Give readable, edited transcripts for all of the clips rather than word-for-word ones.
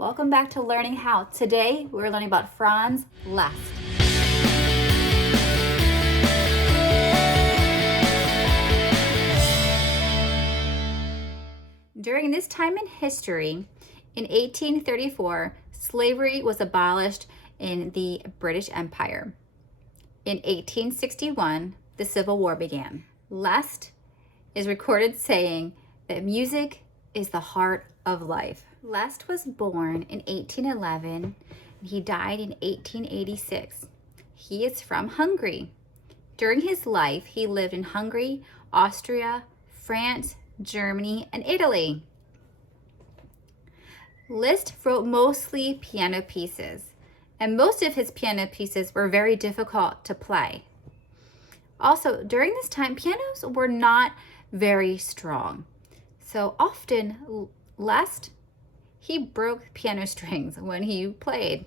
Welcome back to Learning How. Today we're learning about Franz Liszt. During this time in history, in 1834, slavery was abolished in the British Empire. In 1861, the Civil War began. Liszt is recorded saying that music is the heart of life. Liszt was born in 1811 and he died in 1886. He is from Hungary. During his life, he lived in Hungary, Austria, France, Germany, and Italy. Liszt wrote mostly piano pieces, and most of his piano pieces were very difficult to play. Also, during this time, pianos were not very strong. So often, Liszt, he broke piano strings when he played.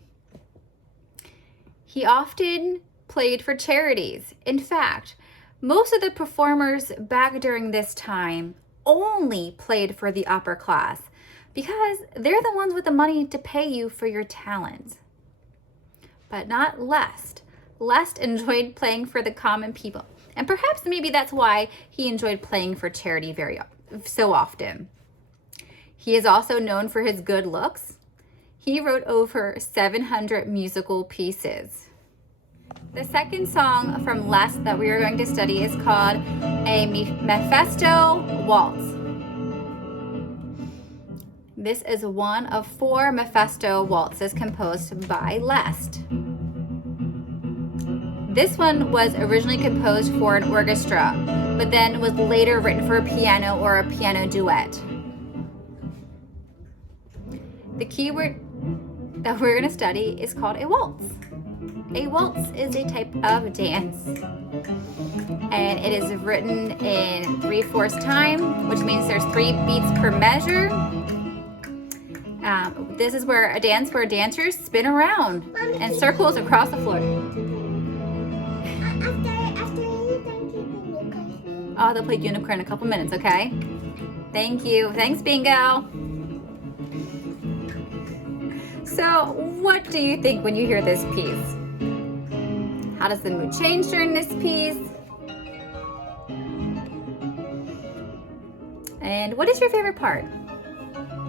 He often played for charities. In fact, most of the performers back during this time only played for the upper class because they're the ones with the money to pay you for your talents. But not Liszt. Liszt enjoyed playing for the common people. And perhaps maybe that's why he enjoyed playing for charity so often. He is also known for his good looks. He wrote over 700 musical pieces. The second song from Liszt that we are going to study is called a Mephisto Waltz. This is one of 4 Mephisto waltzes composed by Liszt. This one was originally composed for an orchestra, but then was later written for a piano or a piano duet. The keyword that we're going to study is called a waltz. A waltz is a type of dance, and it is written in 3/4 time, which means there's 3 beats per measure. This is where dancers spin around in circles across the floor. After you done keeping unicorn. Oh, they'll play unicorn in a couple minutes, okay? Thank you. Thanks, Bingo. So, what do you think when you hear this piece? How does the mood change during this piece? And what is your favorite part?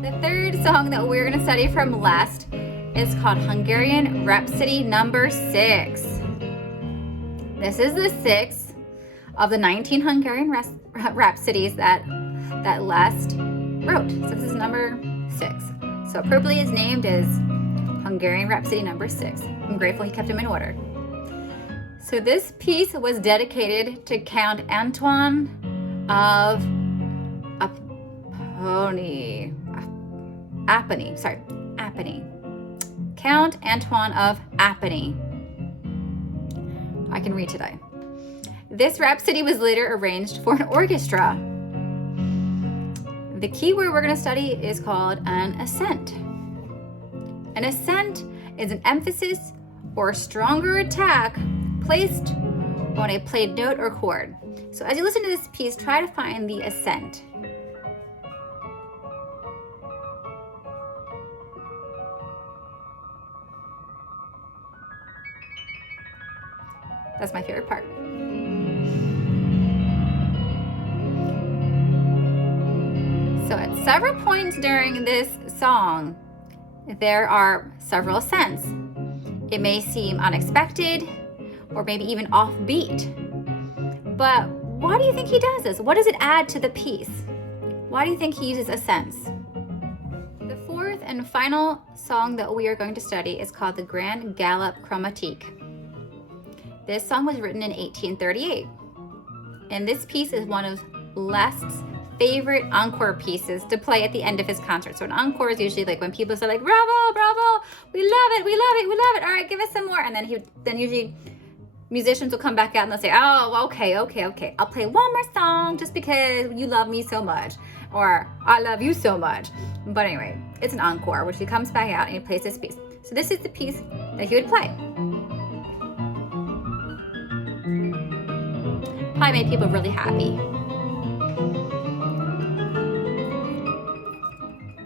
The third song that we're going to study from Liszt is called Hungarian Rhapsody number 6. This is the 6th of the 19 Hungarian rhapsodies that Liszt wrote. So this is number 6. So appropriately is named as Hungarian Rhapsody number 6. I'm grateful he kept them in order. So this piece was dedicated to Count Antoine of Apony. Count Antoine of Apony. I can read today. This rhapsody was later arranged for an orchestra. The key word we're going to study is called an accent. An accent is an emphasis or stronger attack placed on a played note or chord. So as you listen to this piece, try to find the accent. That's my favorite part. So at several points during this song, there are several accents. It may seem unexpected or maybe even offbeat. But why do you think he does this? What does it add to the piece? Why do you think he uses accents? The fourth and final song that we are going to study is called the Grand Galop Chromatique. This song was written in 1838. And this piece is one of Liszt's favorite encore pieces to play at the end of his concert. So an encore is usually like when people say like, bravo, bravo, we love it, we love it, we love it. All right, give us some more. And then usually musicians will come back out and they'll say, oh, okay. I'll play one more song just because you love me so much. Or I love you so much. But anyway, it's an encore, which he comes back out and he plays this piece. So this is the piece that he would play. Probably made people really happy.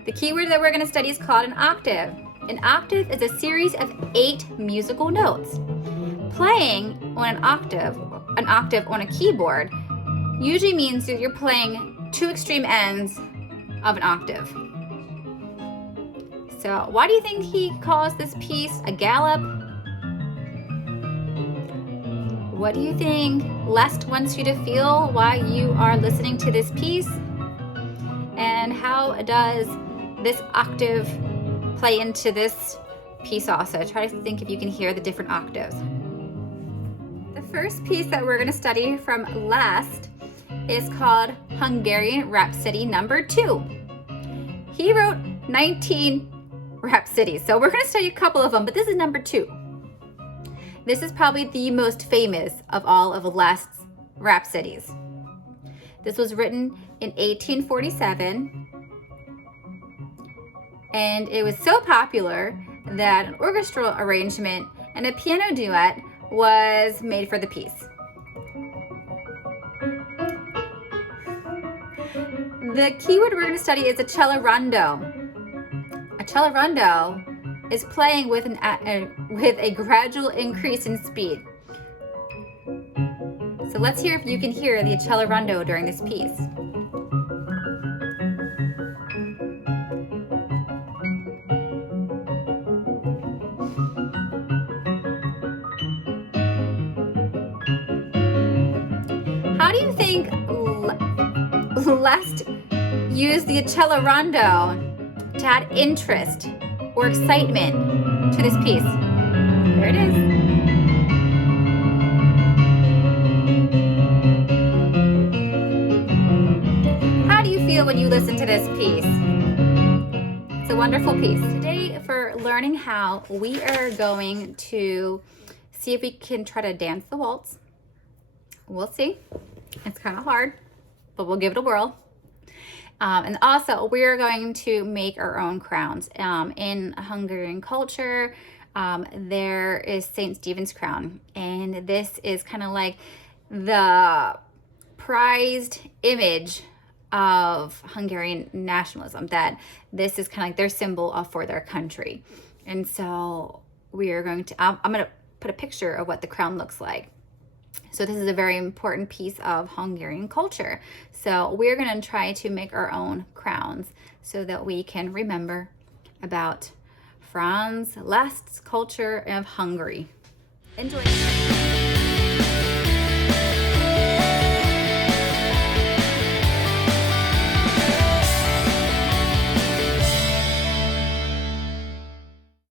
The keyword that we're going to study is called an octave. An octave is a series of 8 musical notes. Playing on an octave on a keyboard usually means that you're playing 2 extreme ends of an octave. So why do you think he calls this piece a gallop? What do you think Liszt wants you to feel while you are listening to this piece? And how does this octave play into this piece also? Try to think if you can hear the different octaves. The first piece that we're going to study from Liszt is called Hungarian Rhapsody No. 2. He wrote 19 rhapsodies, so we're going to study a couple of them, but this is number 2. This is probably the most famous of all of Liszt's rhapsodies. This was written in 1847, and it was so popular that an orchestral arrangement and a piano duet was made for the piece. The keyword we're going to study is a cello rondo. A cello rondo is playing with a gradual increase in speed. So let's hear if you can hear the cello rondo during this piece. How do you think Liszt used the cello rondo to add interest or excitement to this piece? Here it is. How do you feel when you listen to this piece? It's a wonderful piece. Today, for learning how, we are going to see if we can try to dance the waltz. We'll see. It's kind of hard, but we'll give it a whirl. And also, we're going to make our own crowns. In Hungarian culture, there is St. Stephen's crown, and this is kind of like the prized image of Hungarian nationalism, that this is kind of like their symbol for their country. And so we are going to, I'm going to put a picture of what the crown looks like. So this is a very important piece of Hungarian culture. So we're going to try to make our own crowns so that we can remember about Franz Liszt's culture of Hungary. Enjoy.